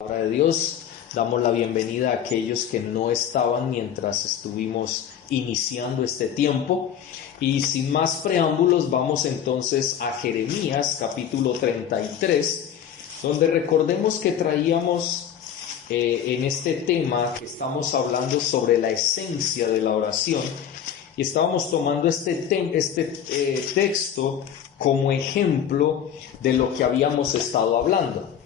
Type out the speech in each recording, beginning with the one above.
Palabra de Dios. Damos la bienvenida a aquellos que no estaban mientras estuvimos iniciando este tiempo. Y sin más preámbulos, vamos entonces a Jeremías capítulo 33, donde recordemos que traíamos en este tema que estamos hablando sobre la esencia de la oración. Y estábamos tomando este texto como ejemplo de lo que habíamos estado hablando.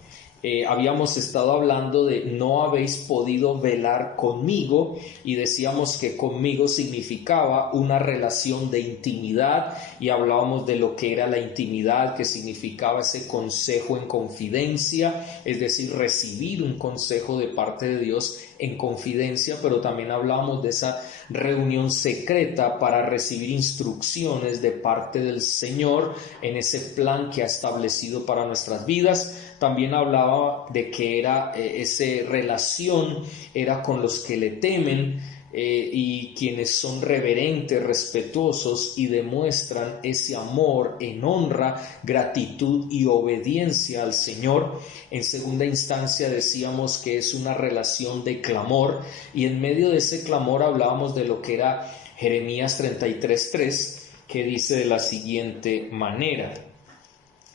Habíamos estado hablando de no habéis podido velar conmigo, y decíamos que conmigo significaba una relación de intimidad, y hablábamos de lo que era la intimidad, que significaba ese consejo en confidencia, es decir, recibir un consejo de parte de Dios en confidencia, pero también hablábamos de esa reunión secreta para recibir instrucciones de parte del Señor en ese plan que ha establecido para nuestras vidas. También hablaba de que era esa relación era con los que le temen y quienes son reverentes, respetuosos y demuestran ese amor en honra, gratitud y obediencia al Señor. En segunda instancia decíamos que es una relación de clamor, y en medio de ese clamor hablábamos de lo que era Jeremías 33:3, que dice de la siguiente manera.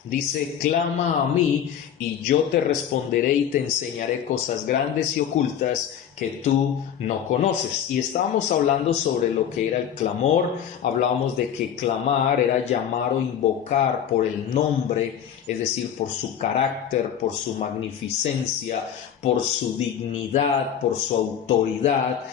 Dice: clama a mí y yo te responderé y te enseñaré cosas grandes y ocultas que tú no conoces. Y estábamos hablando sobre lo que era el clamor. Hablábamos de que clamar era llamar o invocar por el nombre, es decir, por su carácter, por su magnificencia, por su dignidad, por su autoridad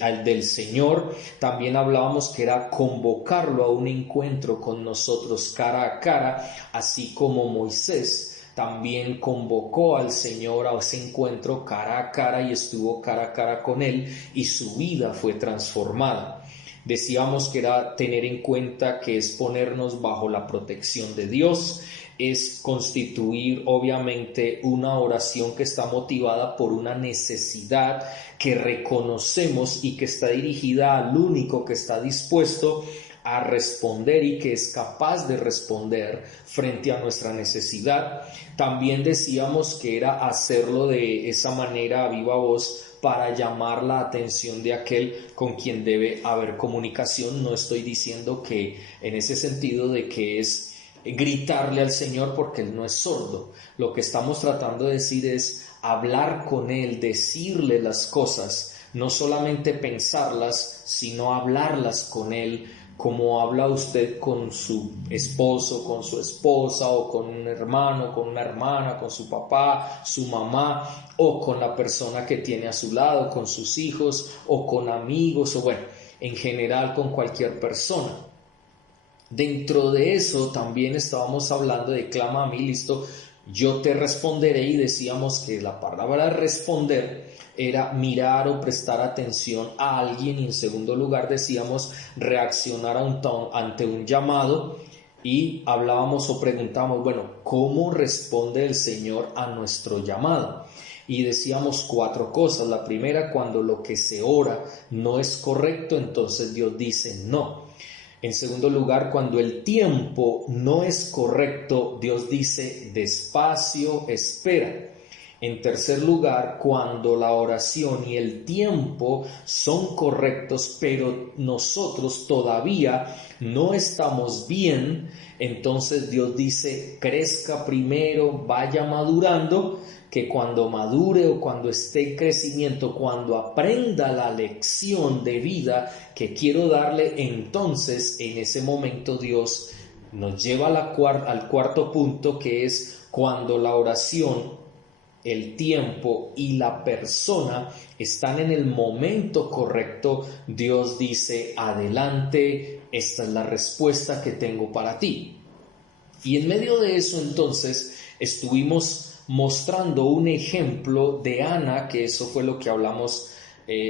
al del Señor. También hablábamos que era convocarlo a un encuentro con nosotros cara a cara, así como Moisés también convocó al Señor a ese encuentro cara a cara y estuvo cara a cara con él, y su vida fue transformada. Decíamos que era tener en cuenta que es ponernos bajo la protección de Dios, es constituir obviamente una oración que está motivada por una necesidad que reconocemos y que está dirigida al único que está dispuesto a responder y que es capaz de responder frente a nuestra necesidad. También decíamos que era hacerlo de esa manera a viva voz para llamar la atención de aquel con quien debe haber comunicación. No estoy diciendo que en ese sentido de que es gritarle al Señor, porque Él no es sordo. Lo que estamos tratando de decir es hablar con Él, decirle las cosas, no solamente pensarlas, sino hablarlas con Él, como habla usted con su esposo, con su esposa, o con un hermano, con una hermana, con su papá, su mamá, o con la persona que tiene a su lado, con sus hijos, o con amigos, o bueno, en general con cualquier persona. Dentro de eso también estábamos hablando de clama a mí, listo, yo te responderé, y decíamos que la palabra responder era mirar o prestar atención a alguien, y en segundo lugar decíamos reaccionar ante un llamado, y hablábamos o preguntábamos, bueno, ¿cómo responde el Señor a nuestro llamado? Y decíamos 4 cosas. La primera, cuando lo que se ora no es correcto, entonces Dios dice no. En segundo lugar, cuando el tiempo no es correcto, Dios dice despacio, espera. En tercer lugar, cuando la oración y el tiempo son correctos, pero nosotros todavía no estamos bien, entonces Dios dice crezca primero, vaya madurando, que cuando madure o cuando esté en crecimiento, cuando aprenda la lección de vida que quiero darle, entonces en ese momento Dios nos lleva al cuarto punto, que es cuando la oración, el tiempo y la persona están en el momento correcto. Dios dice adelante, esta es la respuesta que tengo para ti. Y en medio de eso entonces estuvimos mostrando un ejemplo de Ana, que eso fue lo que hablamos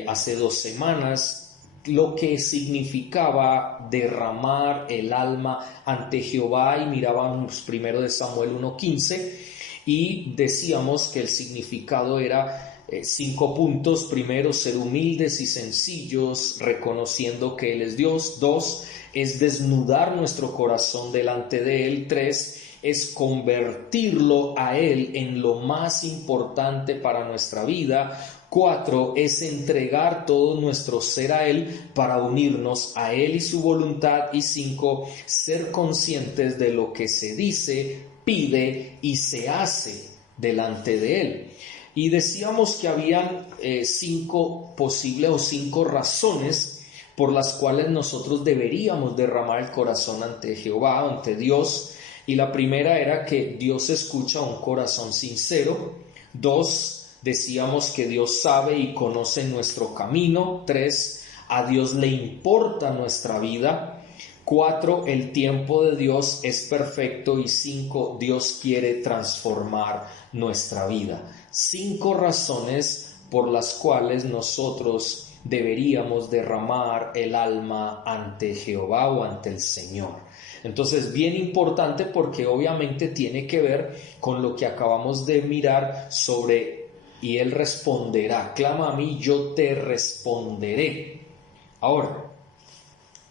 hace 2 semanas, lo que significaba derramar el alma ante Jehová, y mirábamos primero de Samuel 1:15, y decíamos que el significado era 5 puntos. Primero, ser humildes y sencillos, reconociendo que Él es Dios. 2, es desnudar nuestro corazón delante de Él. 3, es convertirlo a Él en lo más importante para nuestra vida. 4 es entregar todo nuestro ser a Él para unirnos a Él y su voluntad. Y 5, ser conscientes de lo que se dice, pide y se hace delante de Él. Y decíamos que habían 5 posibles o 5 razones por las cuales nosotros deberíamos derramar el corazón ante Jehová, ante Dios. Y la primera era que Dios escucha un corazón sincero. 2, decíamos que Dios sabe y conoce nuestro camino. 3, a Dios le importa nuestra vida. 4, el tiempo de Dios es perfecto. Y 5, Dios quiere transformar nuestra vida. 5 razones por las cuales nosotros deberíamos derramar el alma ante Jehová o ante el Señor. Entonces, bien importante, porque obviamente tiene que ver con lo que acabamos de mirar sobre, y Él responderá, clama a mí, yo te responderé. Ahora,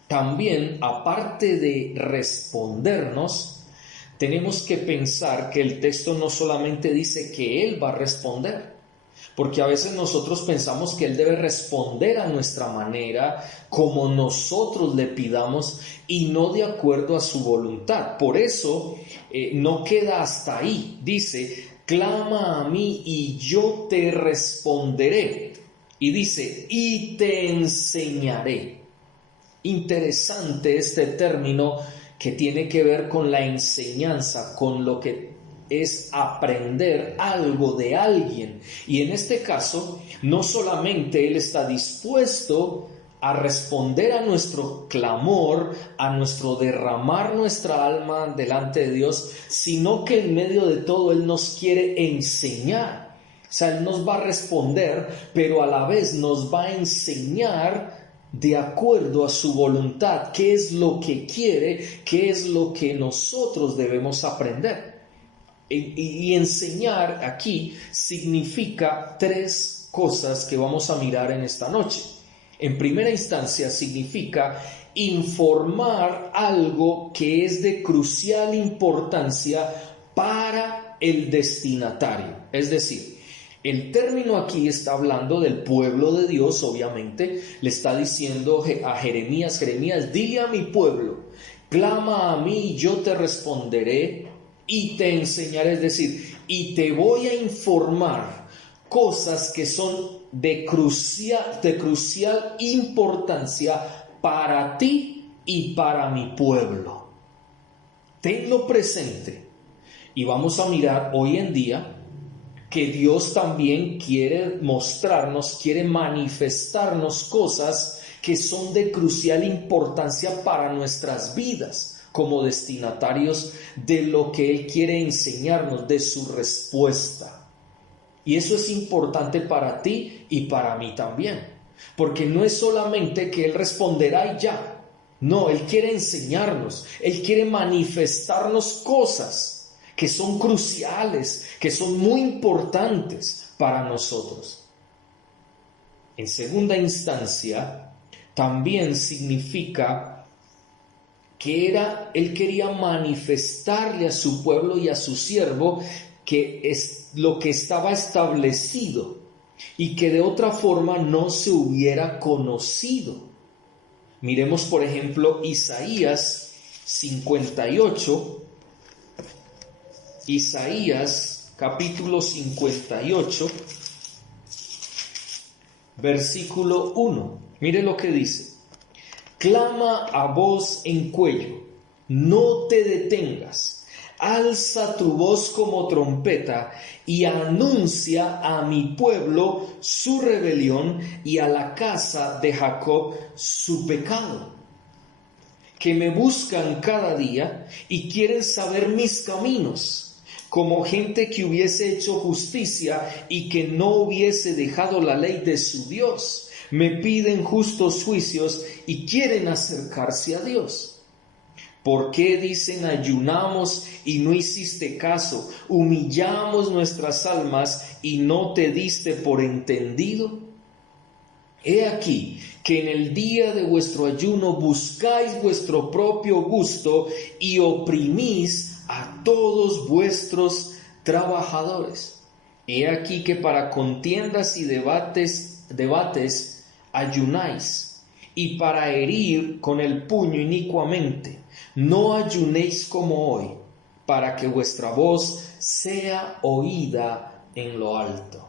también, aparte de respondernos, tenemos que pensar que el texto no solamente dice que Él va a responder, porque a veces nosotros pensamos que Él debe responder a nuestra manera, como nosotros le pidamos, y no de acuerdo a su voluntad. Por eso no queda hasta ahí. Dice, clama a mí y yo te responderé. Y dice, y te enseñaré. Interesante este término que tiene que ver con la enseñanza, con lo que es aprender algo de alguien. Y en este caso, no solamente Él está dispuesto a responder a nuestro clamor, a nuestro derramar nuestra alma delante de Dios, sino que en medio de todo Él nos quiere enseñar. O sea, Él nos va a responder, pero a la vez nos va a enseñar de acuerdo a su voluntad, qué es lo que quiere, qué es lo que nosotros debemos aprender. Y enseñar aquí significa 3 cosas que vamos a mirar en esta noche. En primera instancia significa informar algo que es de crucial importancia para el destinatario. Es decir, el término aquí está hablando del pueblo de Dios, obviamente. Le está diciendo a Jeremías, dile a mi pueblo, clama a mí y yo te responderé y te enseñaré, es decir, y te voy a informar cosas que son de crucial importancia para ti y para mi pueblo. Tenlo presente. Y vamos a mirar hoy en día que Dios también quiere mostrarnos, quiere manifestarnos cosas que son de crucial importancia para nuestras vidas, como destinatarios de lo que Él quiere enseñarnos, de su respuesta. Y eso es importante para ti y para mí también, porque no es solamente que Él responderá y ya. No, Él quiere enseñarnos, Él quiere manifestarnos cosas que son cruciales, que son muy importantes para nosotros. En segunda instancia, también significa que Él quería manifestarle a su pueblo y a su siervo que es lo que estaba establecido y que de otra forma no se hubiera conocido. Miremos, por ejemplo, Isaías 58, Isaías capítulo 58, versículo 1. Mire lo que dice. Clama a voz en cuello, no te detengas, alza tu voz como trompeta y anuncia a mi pueblo su rebelión y a la casa de Jacob su pecado, que me buscan cada día y quieren saber mis caminos, como gente que hubiese hecho justicia y que no hubiese dejado la ley de su Dios. Me piden justos juicios y quieren acercarse a Dios. ¿Por qué dicen ayunamos y no hiciste caso? Humillamos nuestras almas y no te diste por entendido. He aquí que en el día de vuestro ayuno buscáis vuestro propio gusto y oprimís a todos vuestros trabajadores. He aquí que para contiendas y debates ayunáis, y para herir con el puño inicuamente. No ayunéis como hoy, para que vuestra voz sea oída en lo alto.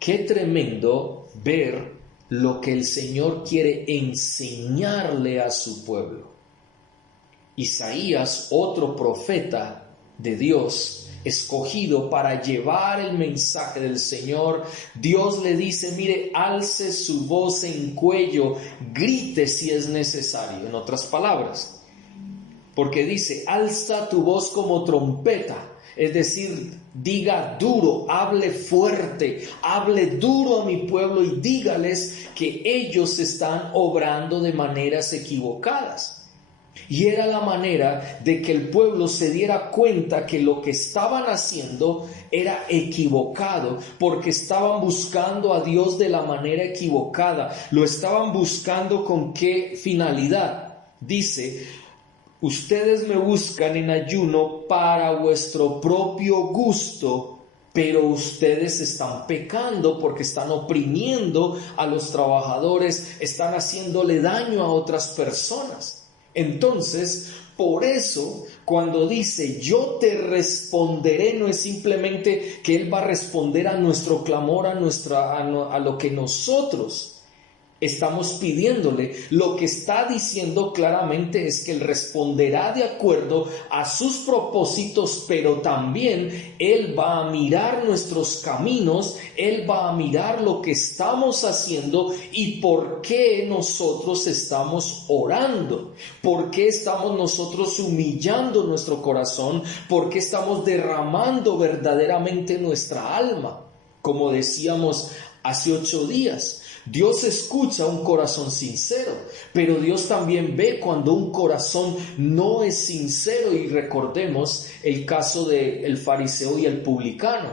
Qué tremendo ver lo que el Señor quiere enseñarle a su pueblo. Isaías, otro profeta de Dios, escogido para llevar el mensaje del Señor, Dios le dice, mire, alce su voz en cuello, grite si es necesario, en otras palabras, porque dice, alza tu voz como trompeta, es decir, diga duro, hable fuerte, hable duro a mi pueblo y dígales que ellos están obrando de maneras equivocadas. Y era la manera de que el pueblo se diera cuenta que lo que estaban haciendo era equivocado, porque estaban buscando a Dios de la manera equivocada. Lo estaban buscando ¿con qué finalidad? Dice, ustedes me buscan en ayuno para vuestro propio gusto, pero ustedes están pecando porque están oprimiendo a los trabajadores, están haciéndole daño a otras personas. Entonces, por eso, cuando dice, yo te responderé, no es simplemente que Él va a responder a nuestro clamor, a lo que nosotros estamos pidiéndole. Lo que está diciendo claramente es que Él responderá de acuerdo a sus propósitos, pero también Él va a mirar nuestros caminos, Él va a mirar lo que estamos haciendo y por qué nosotros estamos orando, por qué estamos nosotros humillando nuestro corazón, por qué estamos derramando verdaderamente nuestra alma. Como decíamos hace 8 días, Dios escucha un corazón sincero, pero Dios también ve cuando un corazón no es sincero. Y recordemos el caso del fariseo y el publicano.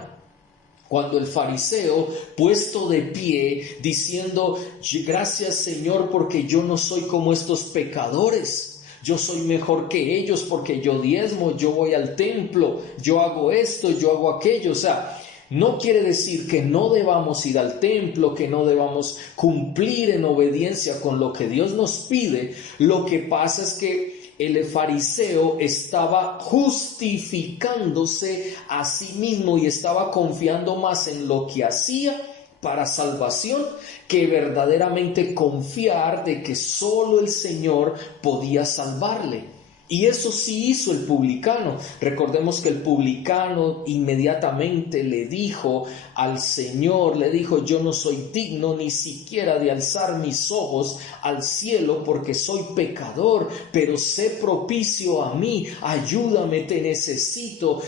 Cuando el fariseo, puesto de pie, diciendo, gracias Señor porque yo no soy como estos pecadores, yo soy mejor que ellos porque yo diezmo, yo voy al templo, yo hago esto, yo hago aquello, o sea, no quiere decir que no debamos ir al templo, que no debamos cumplir en obediencia con lo que Dios nos pide. Lo que pasa es que el fariseo estaba justificándose a sí mismo y estaba confiando más en lo que hacía para salvación que verdaderamente confiar de que solo el Señor podía salvarle. Y eso sí hizo el publicano. Recordemos que el publicano inmediatamente le dijo al Señor, le dijo, yo no soy digno ni siquiera de alzar mis ojos al cielo porque soy pecador, pero sé propicio a mí, ayúdame, te necesito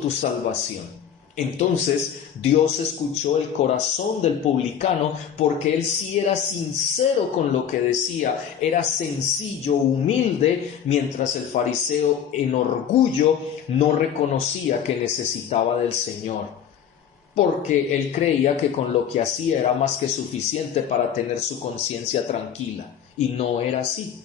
tu salvación. Entonces Dios escuchó el corazón del publicano porque él sí era sincero con lo que decía, era sencillo, humilde, mientras el fariseo en orgullo no reconocía que necesitaba del Señor, porque él creía que con lo que hacía era más que suficiente para tener su conciencia tranquila, y no era así.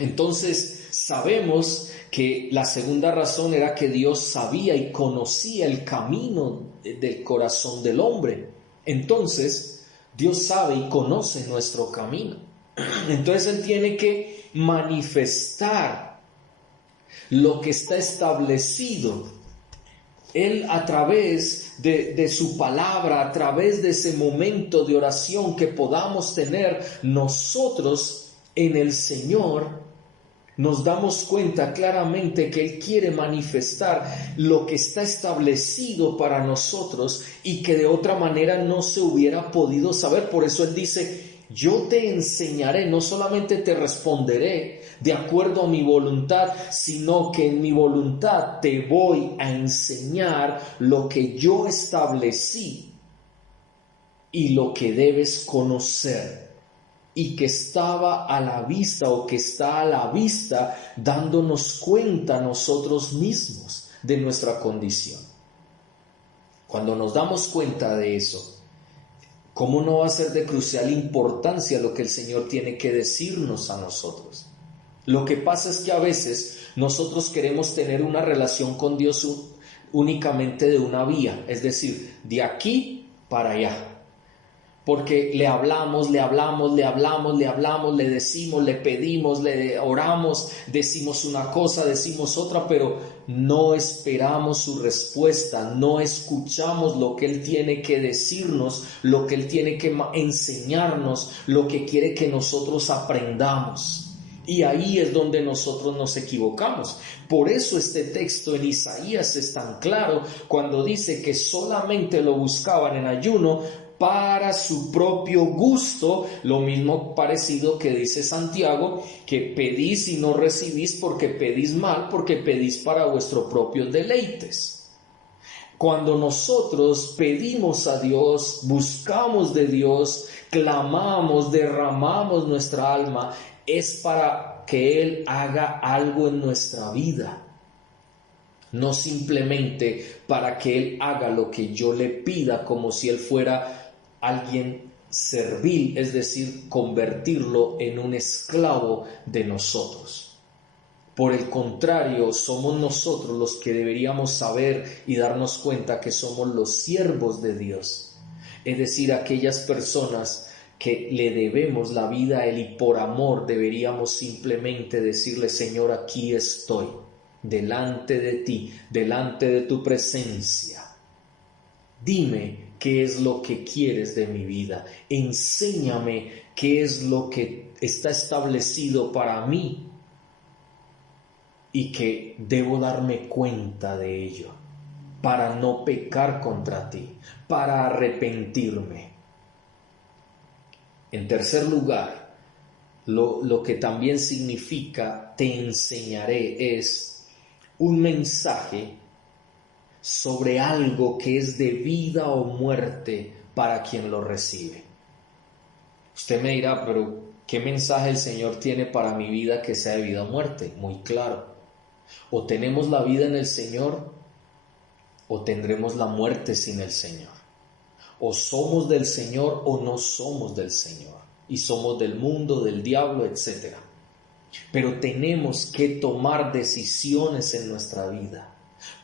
Entonces sabemos que la segunda razón era que Dios sabía y conocía el camino del corazón del hombre. Entonces Dios sabe y conoce nuestro camino. Entonces Él tiene que manifestar lo que está establecido. Él a través de su palabra, a través de ese momento de oración que podamos tener nosotros en el Señor, nos damos cuenta claramente que Él quiere manifestar lo que está establecido para nosotros y que de otra manera no se hubiera podido saber. Por eso Él dice, yo te enseñaré, no solamente te responderé de acuerdo a mi voluntad, sino que en mi voluntad te voy a enseñar lo que yo establecí y lo que debes conocer. Y que estaba a la vista o que está a la vista dándonos cuenta nosotros mismos de nuestra condición. Cuando nos damos cuenta de eso, ¿cómo no va a ser de crucial importancia lo que el Señor tiene que decirnos a nosotros? Lo que pasa es que a veces nosotros queremos tener una relación con Dios únicamente de una vía, es decir, de aquí para allá. Porque le hablamos, le decimos, le pedimos, le oramos, decimos una cosa, decimos otra, pero no esperamos su respuesta, no escuchamos lo que Él tiene que decirnos, lo que Él tiene que enseñarnos, lo que quiere que nosotros aprendamos. Y ahí es donde nosotros nos equivocamos. Por eso este texto en Isaías es tan claro cuando dice que solamente lo buscaban en ayuno para su propio gusto, lo mismo parecido que dice Santiago, que pedís y no recibís porque pedís mal, porque pedís para vuestros propios deleites. Cuando nosotros pedimos a Dios, buscamos de Dios, clamamos, derramamos nuestra alma, es para que Él haga algo en nuestra vida. No simplemente para que Él haga lo que yo le pida, como si Él fuera alguien servil, es decir, convertirlo en un esclavo de nosotros. Por el contrario, somos nosotros los que deberíamos saber y darnos cuenta que somos los siervos de Dios, es decir, aquellas personas que le debemos la vida a Él y por amor deberíamos simplemente decirle: Señor, aquí estoy, delante de ti, delante de tu presencia. Dime qué es lo que quieres de mi vida. Enséñame qué es lo que está establecido para mí y que debo darme cuenta de ello para no pecar contra ti, para arrepentirme. En tercer lugar, lo que también significa te enseñaré es un mensaje sobre algo que es de vida o muerte para quien lo recibe. Usted me dirá, pero ¿qué mensaje el Señor tiene para mi vida que sea de vida o muerte? Muy claro. O tenemos la vida en el Señor o tendremos la muerte sin el Señor. O somos del Señor o no somos del Señor. Y somos del mundo, del diablo, etc. Pero tenemos que tomar decisiones en nuestra vida.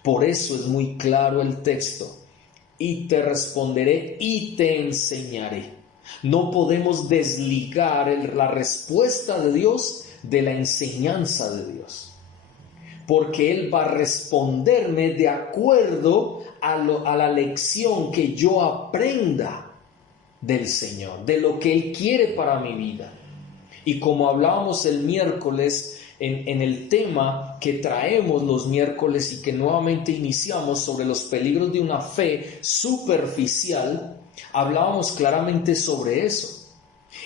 Por eso es muy claro el texto: y te responderé y te enseñaré. No podemos desligar la respuesta de Dios de la enseñanza de Dios, porque Él va a responderme de acuerdo a la lección que yo aprenda del Señor, de lo que Él quiere para mi vida. Y como hablábamos el miércoles, en el tema que traemos los miércoles y que nuevamente iniciamos sobre los peligros de una fe superficial, hablábamos claramente sobre eso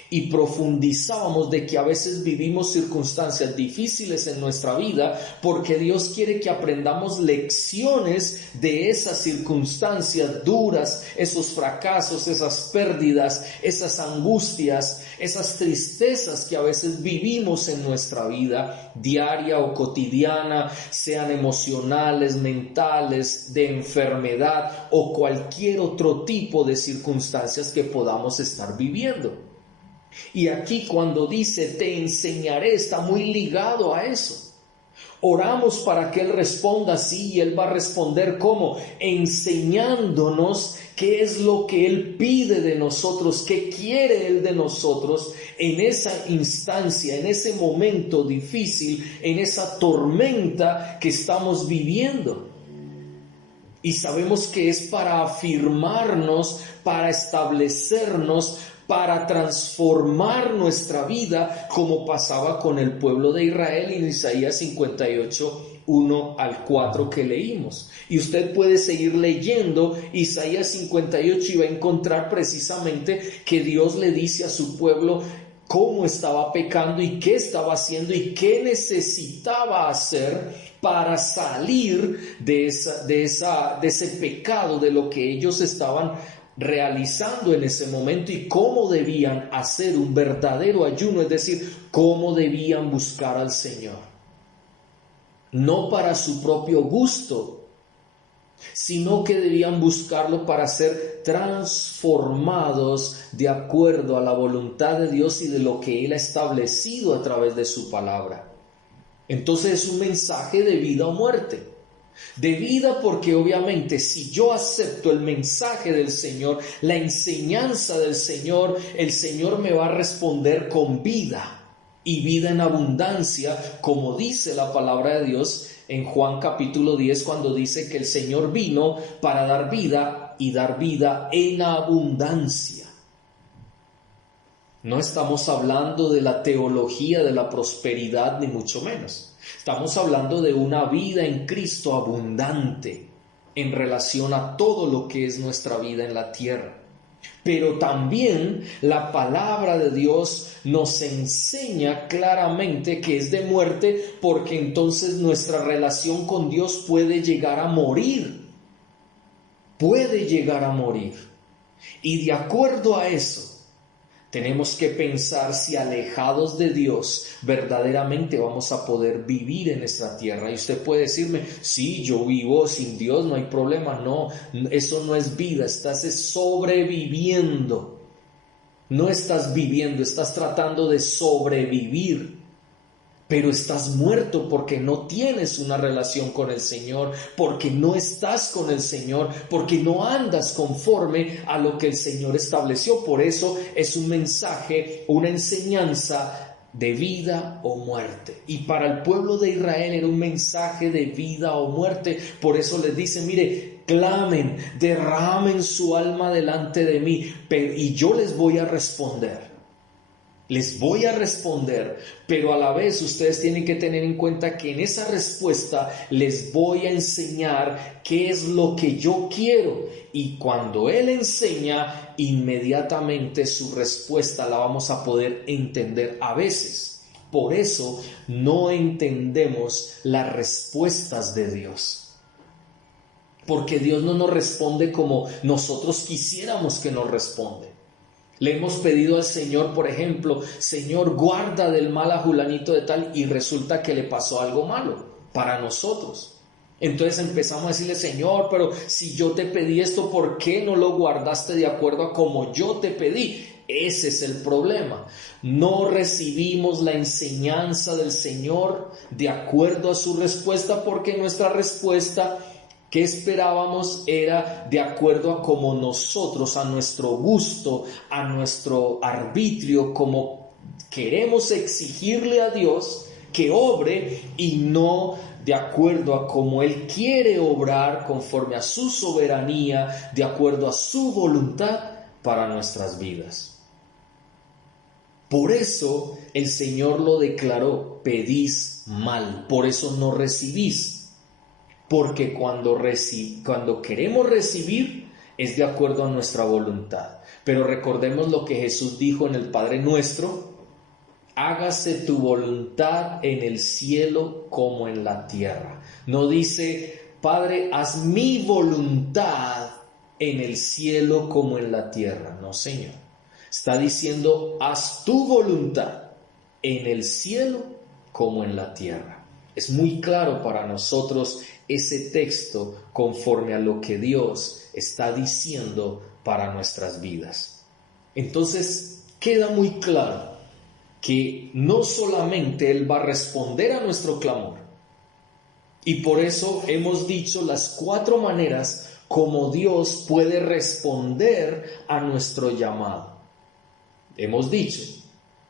y profundizábamos de que a veces vivimos circunstancias difíciles en nuestra vida porque Dios quiere que aprendamos lecciones de esas circunstancias duras, esos fracasos, esas pérdidas, esas angustias, esas tristezas que a veces vivimos en nuestra vida diaria o cotidiana, sean emocionales, mentales, de enfermedad o cualquier otro tipo de circunstancias que podamos estar viviendo. Y aquí cuando dice te enseñaré, está muy ligado a eso. Oramos para que Él responda así y Él va a responder ¿cómo? Enseñándonos qué es lo que Él pide de nosotros, qué quiere Él de nosotros en esa instancia, en ese momento difícil, en esa tormenta que estamos viviendo. Y sabemos que es para afirmarnos, para establecernos, para transformar nuestra vida, como pasaba con el pueblo de Israel en Isaías 58, 1 al 4 que leímos. Y usted puede seguir leyendo Isaías 58 y va a encontrar precisamente que Dios le dice a su pueblo cómo estaba pecando y qué estaba haciendo y qué necesitaba hacer para salir de ese pecado, de lo que ellos estaban realizando en ese momento y cómo debían hacer un verdadero ayuno, es decir, cómo debían buscar al Señor. No para su propio gusto, sino que debían buscarlo para ser transformados de acuerdo a la voluntad de Dios y de lo que Él ha establecido a través de su palabra. Entonces es un mensaje de vida o muerte. De vida porque obviamente si yo acepto el mensaje del Señor, la enseñanza del Señor, el Señor me va a responder con vida y vida en abundancia, como dice la palabra de Dios en Juan capítulo 10, cuando dice que el Señor vino para dar vida y dar vida en abundancia. No estamos hablando de la teología de la prosperidad, ni mucho menos. Estamos hablando de una vida en Cristo abundante en relación a todo lo que es nuestra vida en la tierra. Pero también la palabra de Dios nos enseña claramente que es de muerte, porque entonces nuestra relación con Dios puede llegar a morir. Puede llegar a morir. Y de acuerdo a eso, tenemos que pensar si alejados de Dios verdaderamente vamos a poder vivir en esta tierra. Y usted puede decirme, sí, yo vivo sin Dios, no hay problema. No, eso no es vida, estás sobreviviendo. No estás viviendo, estás tratando de sobrevivir. Pero estás muerto porque no tienes una relación con el Señor, porque no estás con el Señor, porque no andas conforme a lo que el Señor estableció. Por eso es un mensaje, una enseñanza de vida o muerte. Y para el pueblo de Israel era un mensaje de vida o muerte. Por eso les dice, mire, clamen, derramen su alma delante de mí, y yo les voy a responder. Les voy a responder, pero a la vez ustedes tienen que tener en cuenta que en esa respuesta les voy a enseñar qué es lo que yo quiero. Y cuando Él enseña, inmediatamente su respuesta la vamos a poder entender a veces. Por eso no entendemos las respuestas de Dios. Porque Dios no nos responde como nosotros quisiéramos que nos responda. Le hemos pedido al Señor, por ejemplo, Señor, guarda del mal a Julanito de tal, y resulta que le pasó algo malo para nosotros. Entonces empezamos a decirle, Señor, pero si yo te pedí esto, ¿por qué no lo guardaste de acuerdo a como yo te pedí? Ese es el problema. No recibimos la enseñanza del Señor de acuerdo a su respuesta, porque nuestra respuesta que esperábamos era de acuerdo a como nosotros, a nuestro gusto, a nuestro arbitrio, como queremos exigirle a Dios que obre, y no de acuerdo a como Él quiere obrar, conforme a su soberanía, de acuerdo a su voluntad para nuestras vidas. Por eso el Señor lo declaró, pedís mal, por eso no recibís. Porque cuando queremos recibir es de acuerdo a nuestra voluntad. Pero recordemos lo que Jesús dijo en el Padre Nuestro: hágase tu voluntad en el cielo como en la tierra. No dice, Padre, haz mi voluntad en el cielo como en la tierra. No, Señor. Está diciendo, haz tu voluntad en el cielo como en la tierra. Es muy claro para nosotros ese texto conforme a lo que Dios está diciendo para nuestras vidas. Entonces queda muy claro que no solamente Él va a responder a nuestro clamor, y por eso hemos dicho las 4 maneras como Dios puede responder a nuestro llamado. Hemos dicho,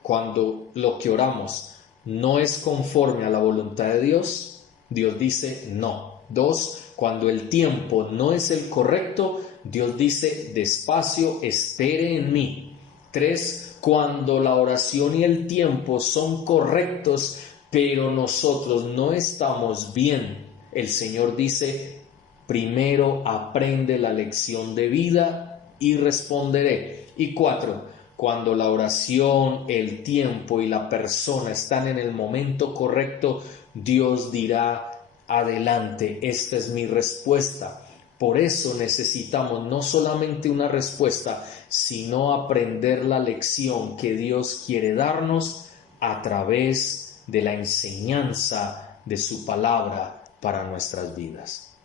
cuando lo que oramos no es conforme a la voluntad de Dios, Dios dice no. 2, cuando el tiempo no es el correcto, Dios dice despacio, espere en mí. 3, cuando la oración y el tiempo son correctos, pero nosotros no estamos bien, el Señor dice, primero aprende la lección de vida y responderé. Y 4, cuando la oración, el tiempo y la persona están en el momento correcto, Dios dirá, adelante, esta es mi respuesta. Por eso necesitamos no solamente una respuesta, sino aprender la lección que Dios quiere darnos a través de la enseñanza de su palabra para nuestras vidas.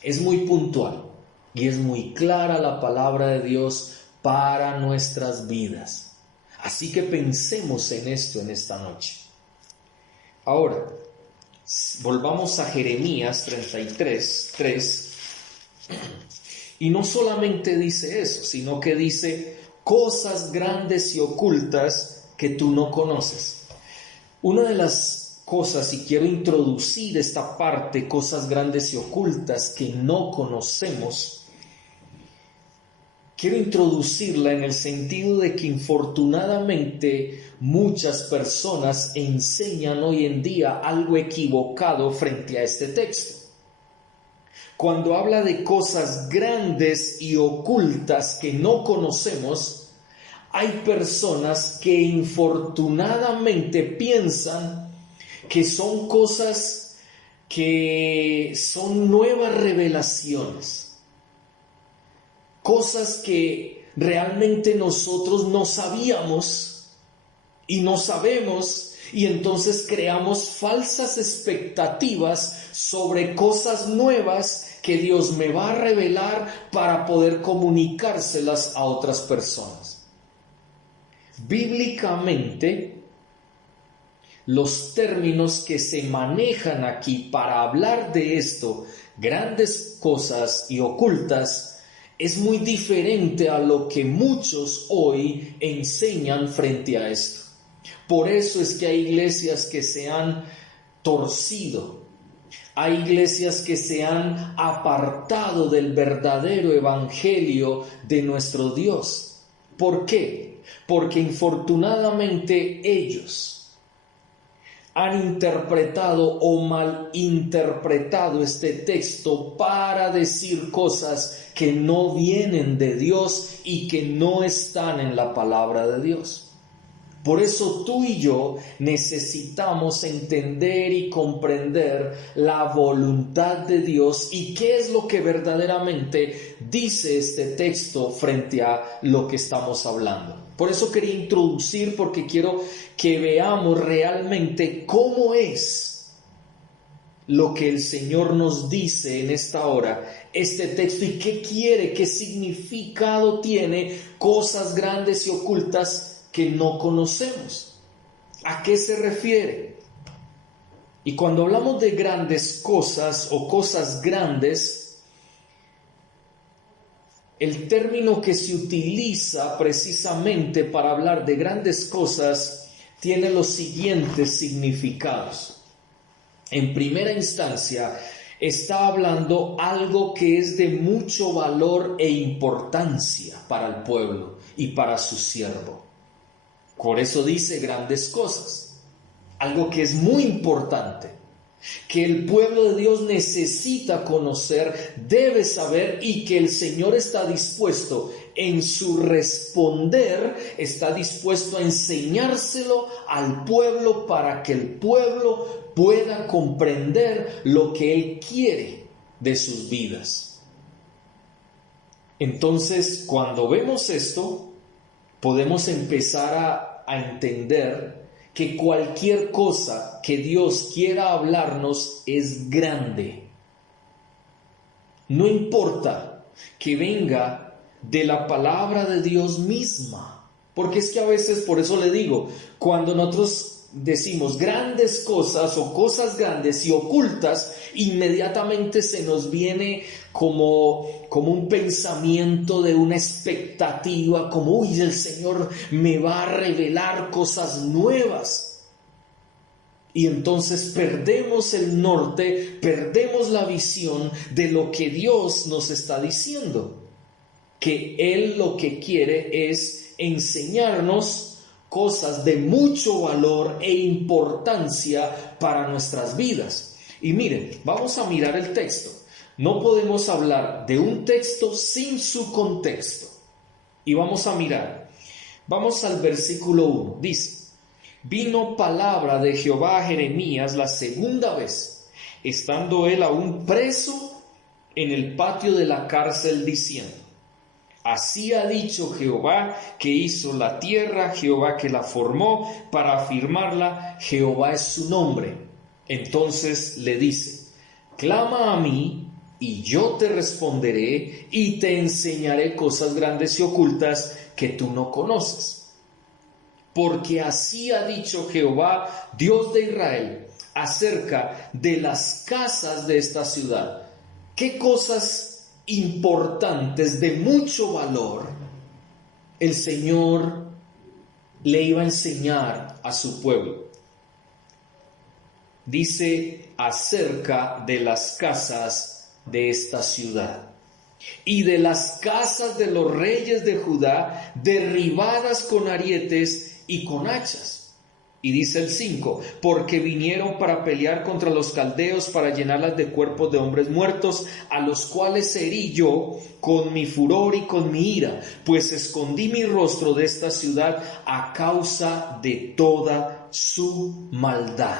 Es muy puntual y es muy clara la palabra de Dios para nuestras vidas. Así que pensemos en esto en esta noche. Ahora, volvamos a Jeremías 33:3. Y no solamente dice eso, sino que dice cosas grandes y ocultas que tú no conoces. Una de las cosas, y quiero introducir esta parte, cosas grandes y ocultas que no conocemos, quiero introducirla en el sentido de que infortunadamente muchas personas enseñan hoy en día algo equivocado frente a este texto. Cuando habla de cosas grandes y ocultas que no conocemos, hay personas que infortunadamente piensan que son cosas que son nuevas revelaciones, cosas que realmente nosotros no sabíamos y no sabemos. Y entonces creamos falsas expectativas sobre cosas nuevas que Dios me va a revelar para poder comunicárselas a otras personas. Bíblicamente, los términos que se manejan aquí para hablar de esto, grandes cosas y ocultas, es muy diferente a lo que muchos hoy enseñan frente a esto. Por eso es que hay iglesias que se han torcido, hay iglesias que se han apartado del verdadero evangelio de nuestro Dios. ¿Por qué? Porque infortunadamente ellos han interpretado o malinterpretado este texto para decir cosas que no vienen de Dios y que no están en la palabra de Dios. Por eso tú y yo necesitamos entender y comprender la voluntad de Dios y qué es lo que verdaderamente dice este texto frente a lo que estamos hablando. Por eso quería introducir, porque quiero que veamos realmente cómo es lo que el Señor nos dice en esta hora, este texto, y qué quiere, qué significado tiene, cosas grandes y ocultas que no conocemos. ¿A qué se refiere? Y cuando hablamos de grandes cosas o cosas grandes, el término que se utiliza precisamente para hablar de grandes cosas tiene los siguientes significados. En primera instancia, está hablando algo que es de mucho valor e importancia para el pueblo y para su siervo. Por eso dice grandes cosas, algo que es muy importante, que el pueblo de Dios necesita conocer, debe saber, y que el Señor está dispuesto en su responder, está dispuesto a enseñárselo al pueblo para que el pueblo pueda comprender lo que Él quiere de sus vidas. Entonces, cuando vemos esto, podemos empezar a entender que cualquier cosa que Dios quiera hablarnos es grande. No importa que venga de la palabra de Dios misma, porque es que a veces, por eso le digo, cuando nosotros decimos grandes cosas o cosas grandes y ocultas, inmediatamente se nos viene como un pensamiento de una expectativa, como uy, el Señor me va a revelar cosas nuevas. Y entonces perdemos el norte, perdemos la visión de lo que Dios nos está diciendo, que Él lo que quiere es enseñarnos cosas de mucho valor e importancia para nuestras vidas. Y miren, vamos a mirar el texto. No podemos hablar de un texto sin su contexto. Y vamos a mirar. Vamos al versículo 1. Dice: vino palabra de Jehová a Jeremías la segunda vez, estando él aún preso en el patio de la cárcel, diciendo: así ha dicho Jehová que hizo la tierra, Jehová que la formó para afirmarla, Jehová es su nombre. Entonces le dice: clama a mí y yo te responderé y te enseñaré cosas grandes y ocultas que tú no conoces. Porque así ha dicho Jehová, Dios de Israel: acerca de las casas de esta ciudad. ¿Qué cosas importantes de mucho valor el Señor le iba a enseñar a su pueblo? Dice acerca de las casas de esta ciudad y de las casas de los reyes de Judá derribadas con arietes y con hachas. Y dice el 5, porque vinieron para pelear contra los caldeos, para llenarlas de cuerpos de hombres muertos, a los cuales herí yo con mi furor y con mi ira, pues escondí mi rostro de esta ciudad a causa de toda su maldad.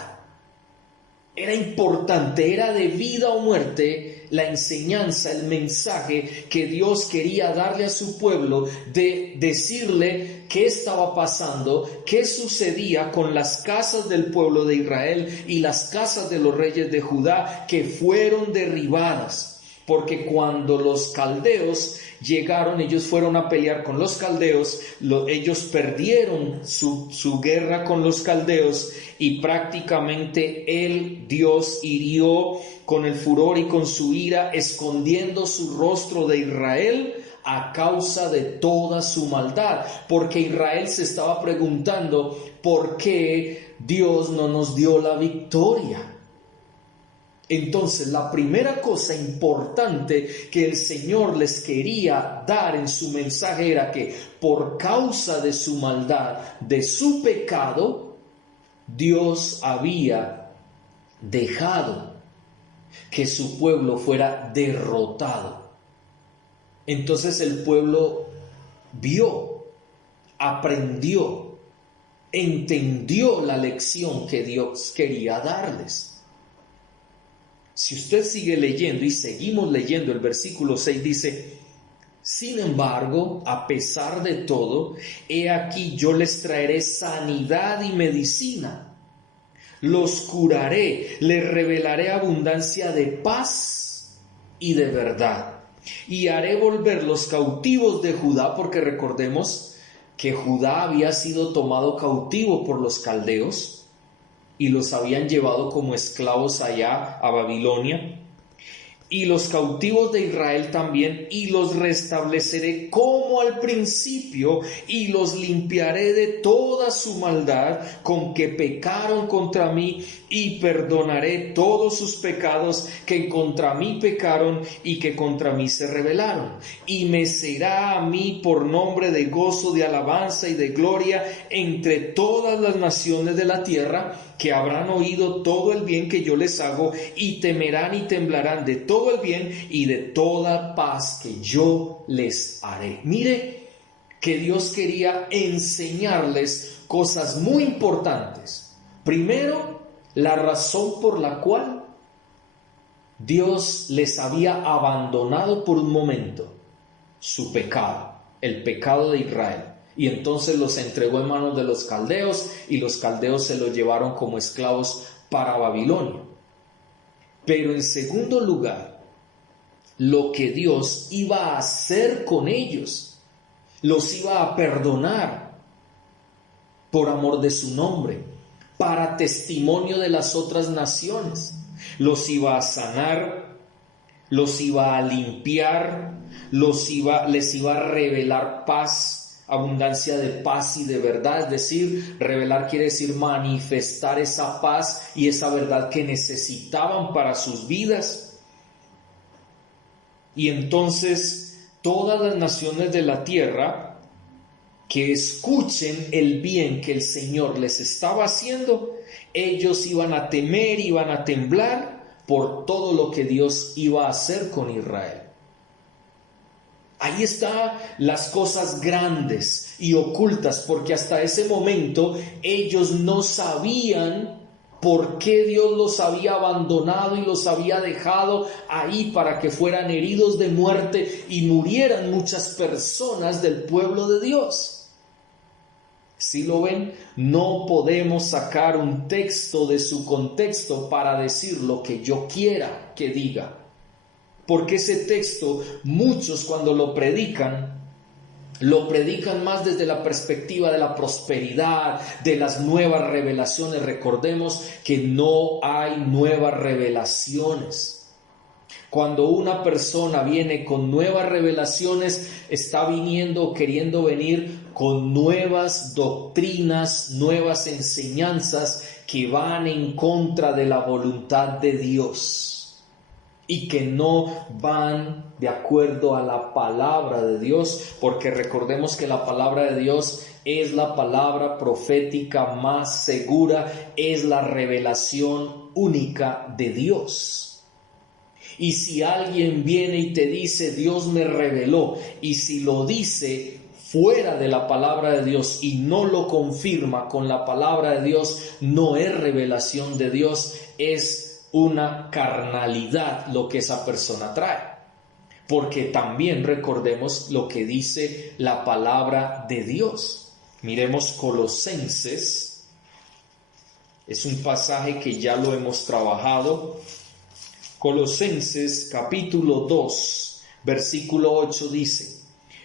Era importante, era de vida o muerte la enseñanza, el mensaje que Dios quería darle a su pueblo, de decirle qué estaba pasando, qué sucedía con las casas del pueblo de Israel y las casas de los reyes de Judá que fueron derribadas. Porque cuando los caldeos llegaron, ellos fueron a pelear con los caldeos, ellos perdieron su guerra con los caldeos y prácticamente Dios hirió con el furor y con su ira, escondiendo su rostro de Israel a causa de toda su maldad. Porque Israel se estaba preguntando, ¿por qué Dios no nos dio la victoria? Entonces, la primera cosa importante que el Señor les quería dar en su mensaje era que por causa de su maldad, de su pecado, Dios había dejado que su pueblo fuera derrotado. Entonces el pueblo vio, aprendió, entendió la lección que Dios quería darles. Si usted sigue leyendo, y seguimos leyendo, el versículo 6 dice: sin embargo, a pesar de todo, he aquí yo les traeré sanidad y medicina, los curaré, les revelaré abundancia de paz y de verdad, y haré volver los cautivos de Judá, porque recordemos que Judá había sido tomado cautivo por los caldeos, y los habían llevado como esclavos allá a Babilonia, y los cautivos de Israel también, y los restableceré como al principio, y los limpiaré de toda su maldad con que pecaron contra mí, y perdonaré todos sus pecados que contra mí pecaron y que contra mí se rebelaron. Y me será a mí por nombre de gozo, de alabanza y de gloria entre todas las naciones de la tierra, que habrán oído todo el bien que yo les hago, y temerán y temblarán de todo el bien y de toda paz que yo les haré. Mire que Dios quería enseñarles cosas muy importantes. Primero, la razón por la cual Dios les había abandonado por un momento: su pecado, el pecado de Israel. Y entonces los entregó en manos de los caldeos, y los caldeos se los llevaron como esclavos para Babilonia. Pero en segundo lugar, lo que Dios iba a hacer con ellos: los iba a perdonar por amor de su nombre, para testimonio de las otras naciones. Los iba a sanar, los iba a limpiar, les iba a revelar paz, abundancia de paz y de verdad. Es decir, revelar quiere decir manifestar esa paz y esa verdad que necesitaban para sus vidas. Y entonces todas las naciones de la tierra que escuchen el bien que el Señor les estaba haciendo, ellos iban a temer, iban a temblar por todo lo que Dios iba a hacer con Israel. Ahí están las cosas grandes y ocultas, porque hasta ese momento ellos no sabían por qué Dios los había abandonado y los había dejado ahí para que fueran heridos de muerte y murieran muchas personas del pueblo de Dios. ¿Sí lo ven? No podemos sacar un texto de su contexto para decir lo que yo quiera que diga. Porque ese texto, muchos cuando lo predican, Lo predican más desde la perspectiva de la prosperidad, de las nuevas revelaciones. Recordemos que no hay nuevas revelaciones. Cuando una persona viene con nuevas revelaciones, está viniendo o queriendo venir con nuevas doctrinas, nuevas enseñanzas que van en contra de la voluntad de Dios y que no van de acuerdo a la palabra de Dios, porque recordemos que la palabra de Dios es la palabra profética más segura, es la revelación única de Dios. Y si alguien viene y te dice Dios me reveló, y si lo dice fuera de la palabra de Dios y no lo confirma con la palabra de Dios, no es revelación de Dios, es una carnalidad lo que esa persona trae. Porque también recordemos lo que dice la palabra de Dios. Miremos Colosenses, es un pasaje que ya lo hemos trabajado. Colosenses capítulo 2, versículo 8 dice: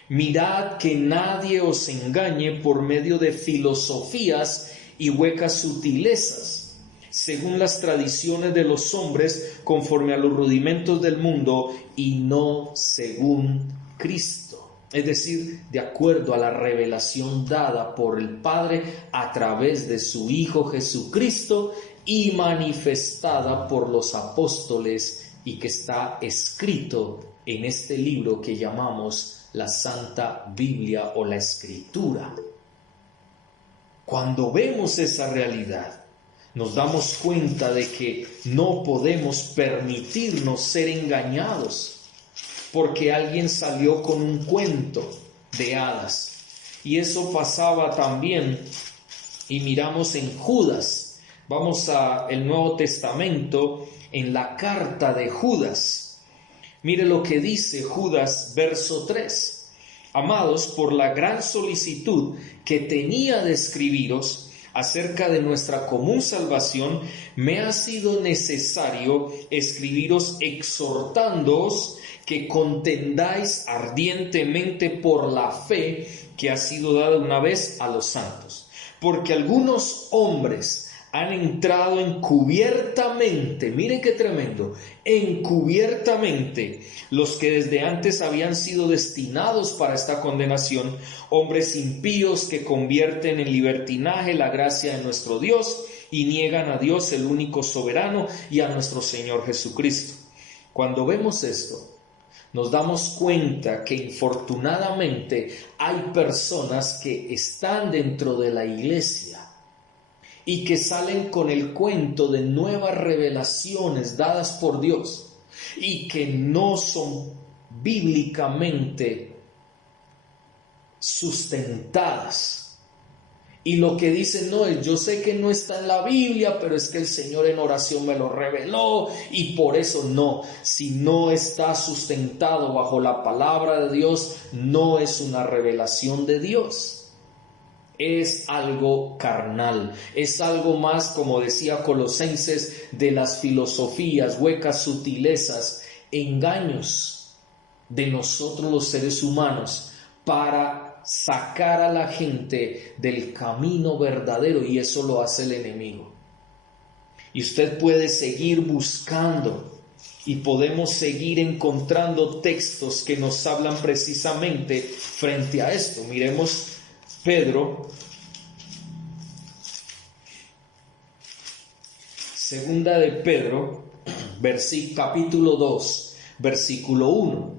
mirad que nadie os engañe por medio de filosofías y huecas sutilezas, según las tradiciones de los hombres, conforme a los rudimentos del mundo, y no según Cristo. Es decir, de acuerdo a la revelación dada por el Padre a través de su Hijo Jesucristo y manifestada por los apóstoles, y que está escrito en este libro que llamamos la Santa Biblia o la Escritura. Cuando vemos esa realidad, nos damos cuenta de que no podemos permitirnos ser engañados, porque alguien salió con un cuento de hadas. Y eso pasaba también, y miramos en Judas. Vamos al Nuevo Testamento, en la carta de Judas. Mire lo que dice Judas, verso 3. Amados, por la gran solicitud que tenía de escribiros acerca de nuestra común salvación, me ha sido necesario escribiros exhortándoos que contendáis ardientemente por la fe que ha sido dada una vez a los santos. Porque algunos hombres han entrado encubiertamente, miren qué tremendo, encubiertamente, los que desde antes habían sido destinados para esta condenación, hombres impíos que convierten en libertinaje la gracia de nuestro Dios y niegan a Dios el único soberano y a nuestro Señor Jesucristo. Cuando vemos esto, nos damos cuenta que infortunadamente hay personas que están dentro de la iglesia y que salen con el cuento de nuevas revelaciones dadas por Dios y que no son bíblicamente sustentadas. Y lo que dicen no es, yo sé que no está en la Biblia, pero es que el Señor en oración me lo reveló y por eso no. Si no está sustentado bajo la palabra de Dios, no es una revelación de Dios. Es algo carnal, es algo más, como decía Colosenses, de las filosofías, huecas sutilezas, engaños de nosotros los seres humanos para sacar a la gente del camino verdadero, y eso lo hace el enemigo. Y usted puede seguir buscando y podemos seguir encontrando textos que nos hablan precisamente frente a esto. Miremos Pedro, segunda de Pedro, capítulo 2, versículo 1.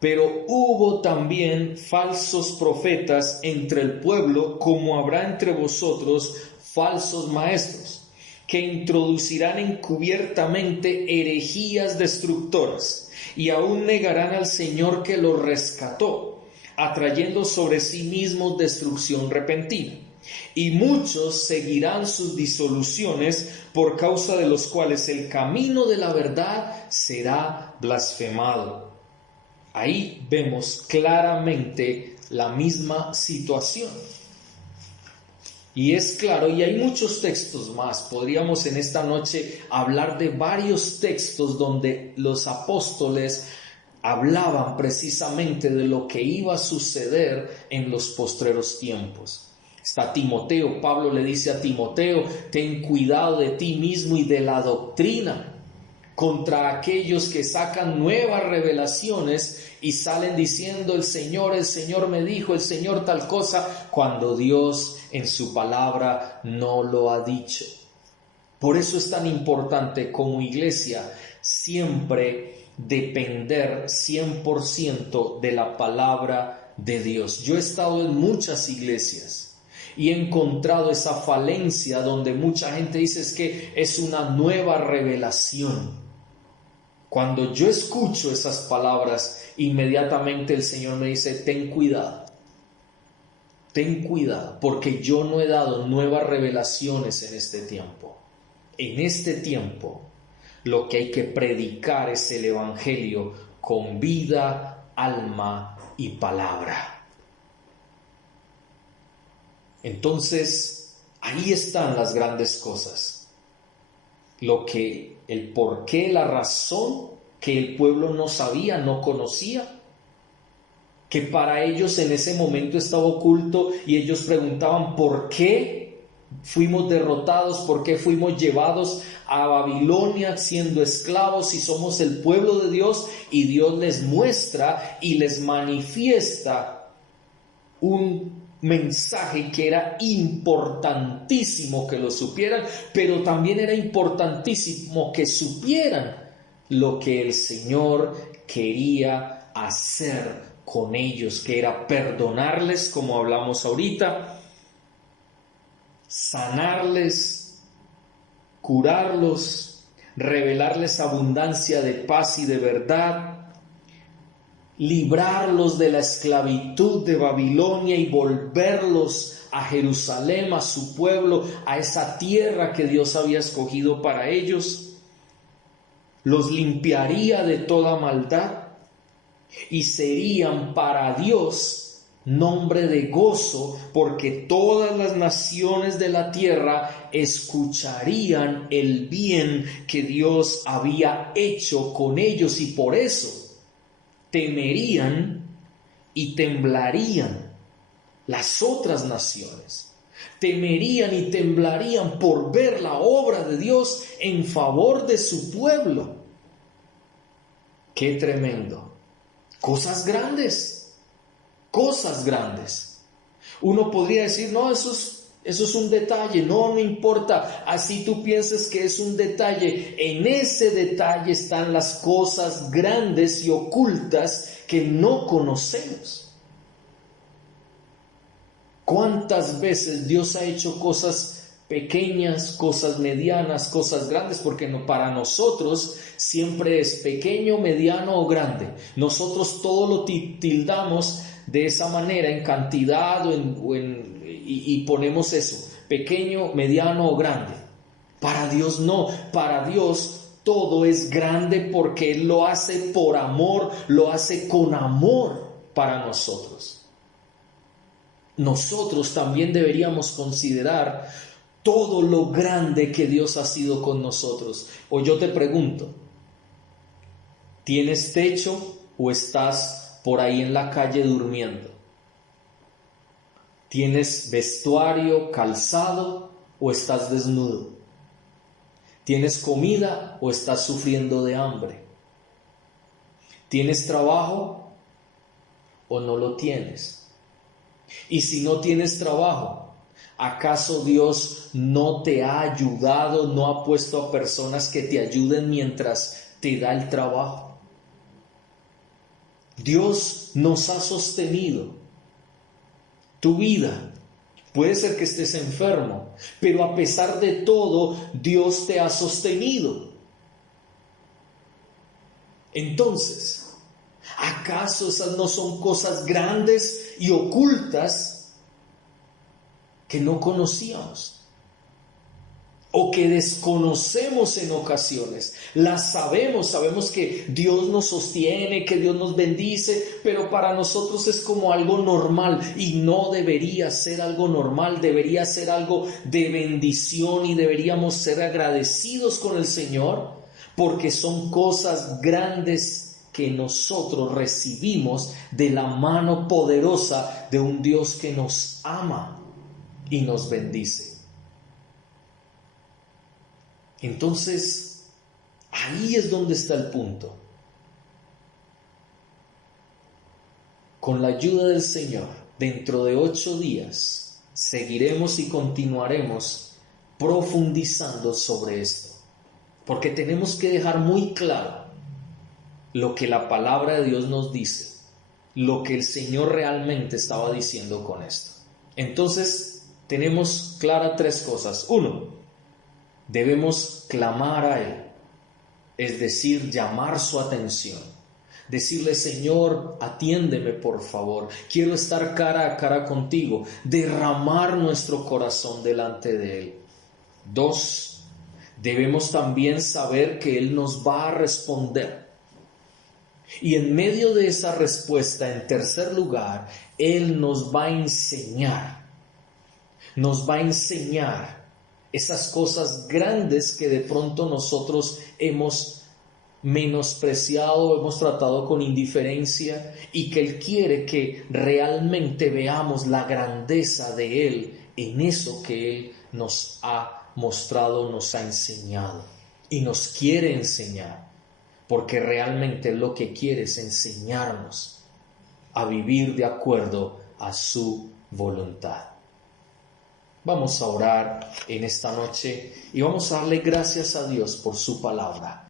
Pero hubo también falsos profetas entre el pueblo, como habrá entre vosotros falsos maestros, que introducirán encubiertamente herejías destructoras, y aún negarán al Señor que los rescató, atrayendo sobre sí mismos destrucción repentina. Y muchos seguirán sus disoluciones, por causa de los cuales el camino de la verdad será blasfemado. Ahí vemos claramente la misma situación. Y es claro, y hay muchos textos más. Podríamos en esta noche hablar de varios textos donde los apóstoles hablaban precisamente de lo que iba a suceder en los postreros tiempos. Está Timoteo, Pablo le dice a Timoteo: ten cuidado de ti mismo y de la doctrina, contra aquellos que sacan nuevas revelaciones y salen diciendo el Señor me dijo, el Señor tal cosa, cuando Dios en su palabra no lo ha dicho. Por eso es tan importante como iglesia siempre depender 100% de la palabra de Dios. Yo he estado en muchas iglesias y he encontrado esa falencia donde mucha gente dice es que es una nueva revelación. Cuando yo escucho esas palabras, inmediatamente el Señor me dice: ten cuidado, porque yo no he dado nuevas revelaciones en este tiempo. En este tiempo, lo que hay que predicar es el Evangelio con vida, alma y palabra. Entonces, ahí están las grandes cosas. El por qué, la razón que el pueblo no sabía, no conocía, que para ellos en ese momento estaba oculto, y ellos preguntaban: ¿por qué fuimos derrotados? ¿Por qué fuimos llevados a Babilonia siendo esclavos si somos el pueblo de Dios? Y Dios les muestra y les manifiesta un mensaje que era importantísimo que lo supieran, pero también era importantísimo que supieran lo que el Señor quería hacer con ellos, que era perdonarles, como hablamos ahorita, sanarles, curarlos, revelarles abundancia de paz y de verdad, librarlos de la esclavitud de Babilonia y volverlos a Jerusalén, a su pueblo, a esa tierra que Dios había escogido para ellos. Los limpiaría de toda maldad y serían para Dios nombre de gozo, porque todas las naciones de la tierra escucharían el bien que Dios había hecho con ellos, y por eso temerían y temblarían las otras naciones. Temerían y temblarían por ver la obra de Dios en favor de su pueblo. ¡Qué tremendo! Cosas grandes, cosas grandes. Uno podría decir: no, eso es un detalle, no importa, así tú piensas que es un detalle. En ese detalle están las cosas grandes y ocultas que no conocemos. ¿Cuántas veces Dios ha hecho cosas pequeñas, cosas medianas, cosas grandes? Porque para nosotros siempre es pequeño, mediano o grande. Nosotros todo lo tildamos de esa manera en cantidad y ponemos eso, pequeño, mediano o grande. Para Dios no, para Dios todo es grande porque Él lo hace por amor, lo hace con amor para nosotros. Nosotros también deberíamos considerar todo lo grande que Dios ha sido con nosotros. O yo te pregunto, ¿tienes techo o estás por ahí en la calle durmiendo? ¿Tienes vestuario, calzado o estás desnudo? ¿Tienes comida o estás sufriendo de hambre? ¿Tienes trabajo o no lo tienes? Y si no tienes trabajo, ¿acaso Dios no te ha ayudado, no ha puesto a personas que te ayuden mientras te da el trabajo? Dios nos ha sostenido. Tu vida, puede ser que estés enfermo, pero a pesar de todo, Dios te ha sostenido. Entonces, ¿acaso esas no son cosas grandes y ocultas que no conocíamos o que desconocemos en ocasiones? Las sabemos que Dios nos sostiene, que Dios nos bendice, pero para nosotros es como algo normal, y no debería ser algo normal, debería ser algo de bendición, y deberíamos ser agradecidos con el Señor porque son cosas grandes que nosotros recibimos de la mano poderosa de un Dios que nos ama y nos bendice. Entonces, ahí es donde está el punto. Con la ayuda del Señor, dentro de 8 días, seguiremos y continuaremos profundizando sobre esto. Porque tenemos que dejar muy claro lo que la palabra de Dios nos dice, lo que el Señor realmente estaba diciendo con esto. Entonces, tenemos claras 3 cosas. 1, debemos clamar a Él, es decir, llamar su atención. Decirle: Señor, atiéndeme por favor, quiero estar cara a cara contigo, derramar nuestro corazón delante de Él. 2, debemos también saber que Él nos va a responder. Y en medio de esa respuesta, en tercer lugar, Él nos va a enseñar esas cosas grandes que de pronto nosotros hemos menospreciado, hemos tratado con indiferencia, y que Él quiere que realmente veamos la grandeza de Él en eso que Él nos ha mostrado, nos ha enseñado y nos quiere enseñar, porque realmente lo que quiere es enseñarnos a vivir de acuerdo a su voluntad. Vamos a orar en esta noche y vamos a darle gracias a Dios por su palabra.